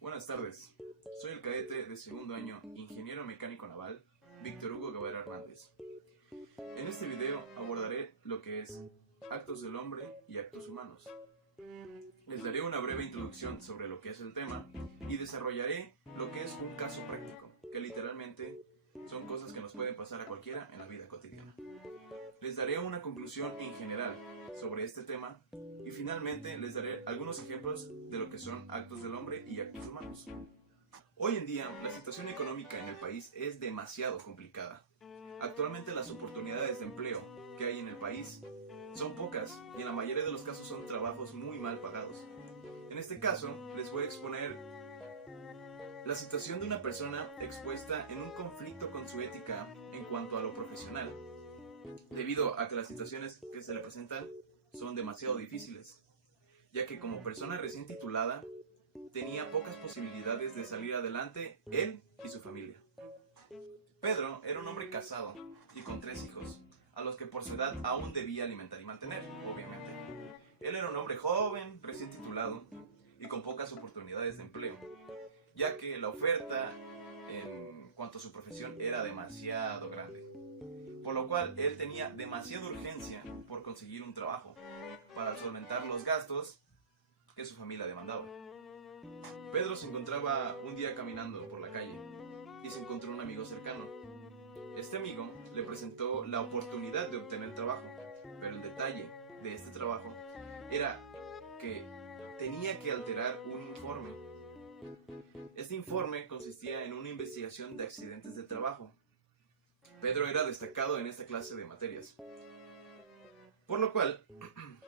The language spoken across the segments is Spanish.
Buenas tardes, soy el cadete de segundo año, ingeniero mecánico naval, Víctor Hugo Guevara Hernández. En este video abordaré lo que es actos del hombre y actos humanos. Les daré una breve introducción sobre lo que es el tema y desarrollaré lo que es un caso práctico, que literalmente son cosas que nos pueden pasar a cualquiera en la vida cotidiana. Les daré una conclusión en general sobre este tema y finalmente les daré algunos ejemplos de lo que son actos del hombre y actos humanos. Hoy en día la situación económica en el país es demasiado complicada. Actualmente las oportunidades de empleo que hay en el país son pocas y en la mayoría de los casos son trabajos muy mal pagados. En este caso les voy a exponer la situación de una persona expuesta en un conflicto con su ética en cuanto a lo profesional, debido a que las situaciones que se le presentan son demasiado difíciles, ya que como persona recién titulada tenía pocas posibilidades de salir adelante él y su familia. Pedro era un hombre casado y con 3 hijos, a los que por su edad aún debía alimentar y mantener, obviamente. Él era un hombre joven, recién titulado y con pocas oportunidades de empleo, ya que la oferta en cuanto a su profesión era demasiado grande, por lo cual él tenía demasiada urgencia por conseguir un trabajo para solventar los gastos que su familia demandaba. Pedro se encontraba un día caminando por la calle y se encontró un amigo cercano. Este amigo le presentó la oportunidad de obtener trabajo, pero el detalle de este trabajo era que tenía que alterar un informe. Este informe consistía en una investigación de accidentes de trabajo. Pedro era destacado en esta clase de materias, por lo cual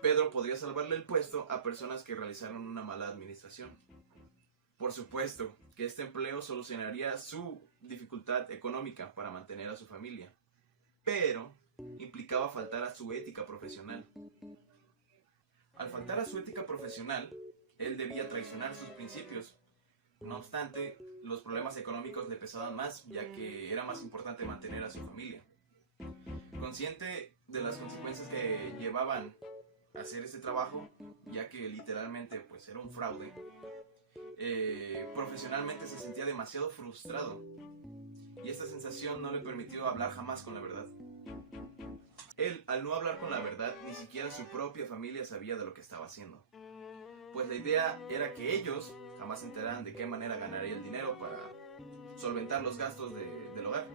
Pedro podría salvarle el puesto a personas que realizaron una mala administración. Por supuesto que este empleo solucionaría su dificultad económica para mantener a su familia, pero implicaba faltar a su ética profesional. Al faltar a su ética profesional, él debía traicionar sus principios. No obstante, los problemas económicos le pesaban más, ya que era más importante mantener a su familia. Consciente de las consecuencias que llevaban a hacer este trabajo, ya que literalmente pues era un fraude, profesionalmente se sentía demasiado frustrado y esta sensación no le permitió hablar jamás con la verdad. Él, al no hablar con la verdad, ni siquiera su propia familia sabía de lo que estaba haciendo, pues la idea era que ellos jamás se enteraran de qué manera ganaría el dinero para solventar los gastos del hogar.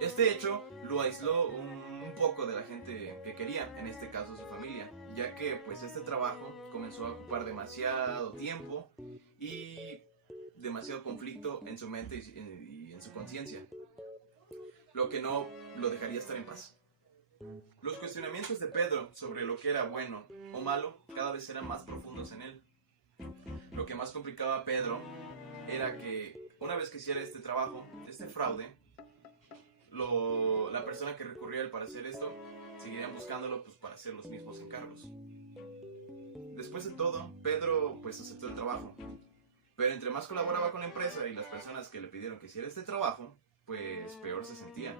Este hecho lo aisló un poco de la gente que quería, en este caso su familia, ya que pues este trabajo comenzó a ocupar demasiado tiempo y demasiado conflicto en su mente y en su conciencia, lo que no lo dejaría estar en paz. Los cuestionamientos de Pedro sobre lo que era bueno o malo cada vez eran más profundos en él. Lo que más complicaba a Pedro era que una vez que hiciera este trabajo, este fraude, la persona que recurría a él para hacer esto seguirían buscándolo pues, para hacer los mismos encargos. Después de todo, Pedro pues aceptó el trabajo, pero entre más colaboraba con la empresa y las personas que le pidieron que hiciera este trabajo, pues peor se sentía.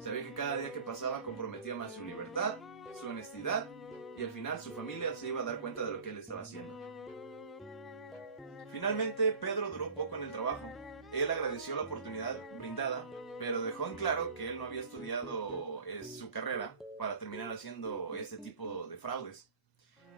Sabía que cada día que pasaba comprometía más su libertad, su honestidad y al final su familia se iba a dar cuenta de lo que él estaba haciendo. Finalmente, Pedro duró poco en el trabajo. Él agradeció la oportunidad brindada, pero dejó en claro que él no había estudiado su carrera para terminar haciendo este tipo de fraudes.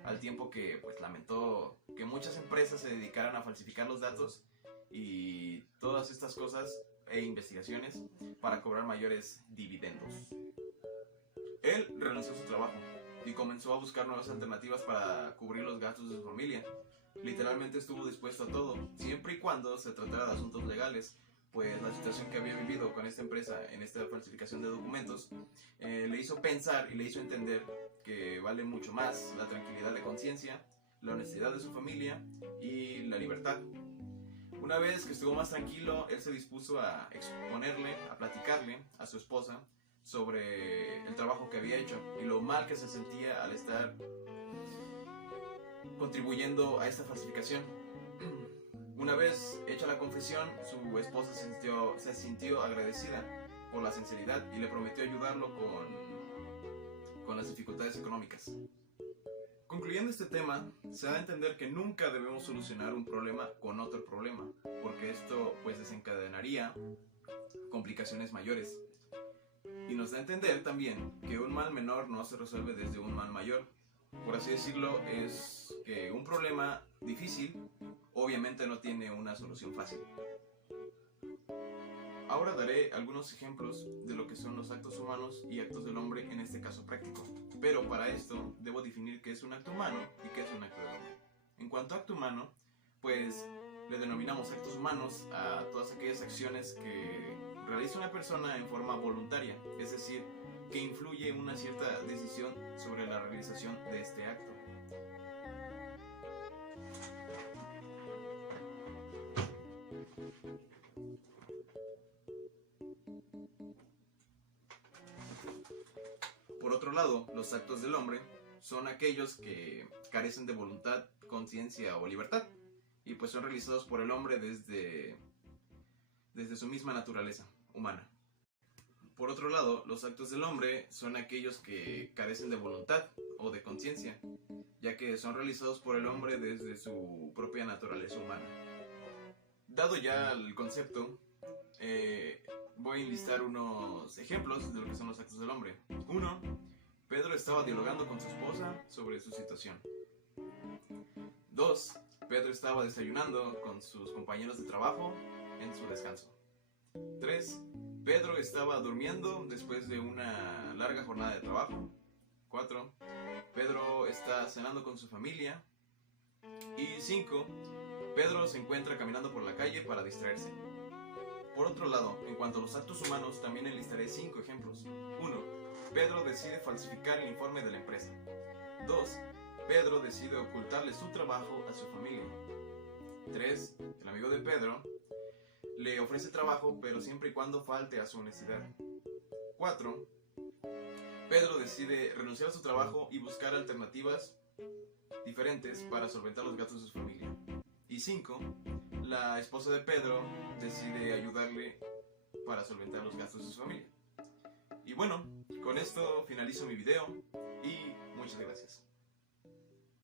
Al tiempo que pues lamentó que muchas empresas se dedicaran a falsificar los datos y todas estas cosas e investigaciones para cobrar mayores dividendos. Él renunció a su trabajo y comenzó a buscar nuevas alternativas para cubrir los gastos de su familia. Literalmente estuvo dispuesto a todo, siempre y cuando se tratara de asuntos legales, pues la situación que había vivido con esta empresa en esta falsificación de documentos le hizo pensar y le hizo entender que vale mucho más la tranquilidad de conciencia, la honestidad de su familia y la libertad. Una vez que estuvo más tranquilo, él se dispuso a exponerle, a platicarle a su esposa sobre el trabajo que había hecho y lo mal que se sentía al estar contribuyendo a esta falsificación. Una vez hecha la confesión, su esposa se sintió agradecida por la sinceridad y le prometió ayudarlo con las dificultades económicas. Concluyendo este tema, se da a entender que nunca debemos solucionar un problema con otro problema, porque esto pues desencadenaría complicaciones mayores. Y nos da a entender también que un mal menor no se resuelve desde un mal mayor. Por así decirlo, es que un problema difícil obviamente no tiene una solución fácil. Ahora daré algunos ejemplos de lo que son los actos humanos y actos del hombre en este caso práctico. Pero para esto debo definir qué es un acto humano y qué es un acto del hombre. En cuanto a acto humano, pues le denominamos actos humanos a todas aquellas acciones que realiza una persona en forma voluntaria, es decir, que influye una cierta decisión sobre la realización de este acto. Por otro lado, los actos del hombre son aquellos que carecen de voluntad, conciencia o libertad, y pues son realizados por el hombre desde su misma naturaleza humana. Por otro lado, los actos del hombre son aquellos que carecen de voluntad o de conciencia, ya que son realizados por el hombre desde su propia naturaleza humana. Dado ya el concepto, voy a enlistar unos ejemplos de lo que son los actos del hombre. 1. Pedro estaba dialogando con su esposa sobre su situación. 2. Pedro estaba desayunando con sus compañeros de trabajo en su descanso. 3. Pedro estaba durmiendo después de una larga jornada de trabajo. 4. Pedro está cenando con su familia. Y 5. Pedro se encuentra caminando por la calle para distraerse. Por otro lado, en cuanto a los actos humanos, también enlistaré 5 ejemplos. 1. Pedro decide falsificar el informe de la empresa. 2. Pedro decide ocultarle su trabajo a su familia. 3. El amigo de Pedro le ofrece trabajo, pero siempre y cuando falte a su honestidad. 4. Pedro decide renunciar a su trabajo y buscar alternativas diferentes para solventar los gastos de su familia. Y 5. La esposa de Pedro decide ayudarle para solventar los gastos de su familia. Y bueno, con esto finalizo mi video y muchas gracias.